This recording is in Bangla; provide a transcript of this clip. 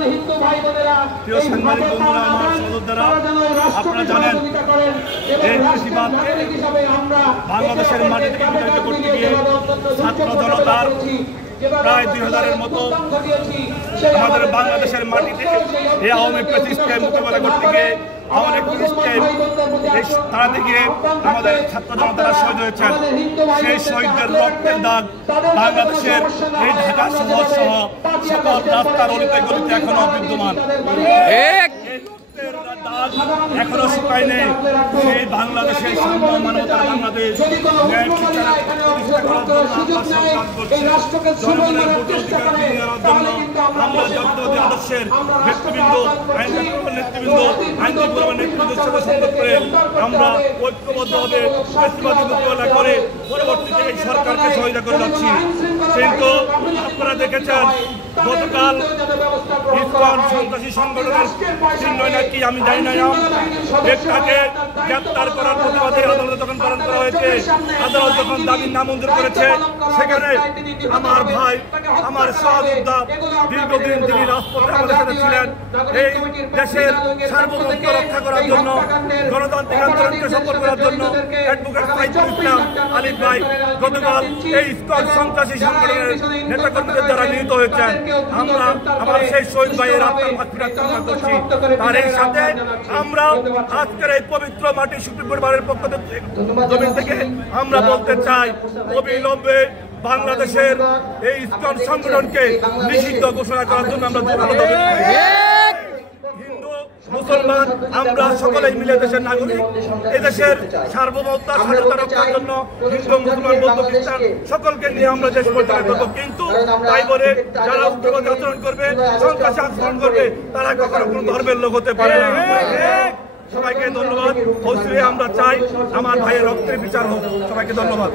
প্রিয় সাংবাদিক বন্ধুরা, আমার সহযোদ্ধারা, আপনারা জানেন এই প্রতিবাদকে বাংলাদেশের মাটি থেকে বিতাড়িত করতে গিয়ে ছাত্র জনতার প্রায় 2000-এর মতো আমাদের বাংলাদেশের মাটিতে এই আওয়ামী প্রেসিডেন্টকে মোকাবেলা করতে গিয়ে আমাদের পুলিশকে তাড়াতে গিয়ে আমাদের ছাত্র জনতারা শহীদ হয়েছেন। সেই শহীদদের রক্তের দাগ বাংলাদেশের এই ঢাকা শহর সহ সকল রাস্তার অলিতে গলিতে এখনো বিদ্যমান। এখনো শুকায় নেই। সেই বাংলাদেশের সাম্য মানবতার বাংলাদেশ আমরা জাতীয়তাবাদী আদর্শের নেতৃবৃন্দ, নেতৃবৃন্দ, আইনজীবী নেতৃবৃন্দের সাথে সংযোগ করে আমরা ঐক্যবদ্ধভাবে প্রতিবাদী মোকাবেলা করে পরবর্তীতে এই সরকারকে সহায়তা করে যাচ্ছি। কিন্তু আপনারা দেখেছেন গতকাল ইসকন সন্ত্রাসী সংগঠনের চিহ্নই নাকি আমি জানি না, ব্যক্তিকে গ্রেপ্তার করার প্রতিবাদে আদালতে যখন পালন করা হয়েছে, আদালত যখন দাবি নামঞ্জুর করেছে, সেখানে আমার ভাই, আমার সহযোদ্ধা দীর্ঘদিন তিনি রাজপথে আমাদের সাথে ছিলেন এই দেশের সার্বভৌমত্ব রক্ষা করার জন্য, গণতান্ত্রিক আন্দোলনকে সফল করার জন্য অ্যাডভোকেট সাইফুল ইসলাম আলী ভাই গতকাল এই ইসকন সন্ত্রাসী সংগঠনের নেতাকর্মীদের দ্বারা নিহত হয়েছেন। আমরা আমার সেই শহীদ ভাইয়ের আত্মার মাগফিরাত কামনা করছি। তার এই সাথে আমরা আজকের এই পবিত্র মাটি সুপ্রিম কোর্টের পক্ষ থেকে আমরা বলতে চাই, অবিলম্বে বাংলাদেশের এই ইসকন সংগঠনকে নিষিদ্ধ ঘোষণা করার জন্য আমরা হিন্দু মুসলমান আমরা সকলেই মিলে দেশের নাগরিক, এদেশের সার্বভৌমত্ব স্বাধীনতা রক্ষার জন্য হিন্দু মুসলমান বৌদ্ধ খ্রিস্টান সকলকে নিয়ে আমরা দেশ পরিচালনা করবো। কিন্তু তাই বলে যারা উগ্রবাদী আচরণ করবে, সন্ত্রাসী আচরণ করবে, তারা কখনো কোনো ধর্মের লোক হতে পারে না। সবাইকে ধন্যবাদ। অবশ্যই আমরা চাই আমার ভাইয়ের রক্তের বিচার হোক। সবাইকে ধন্যবাদ।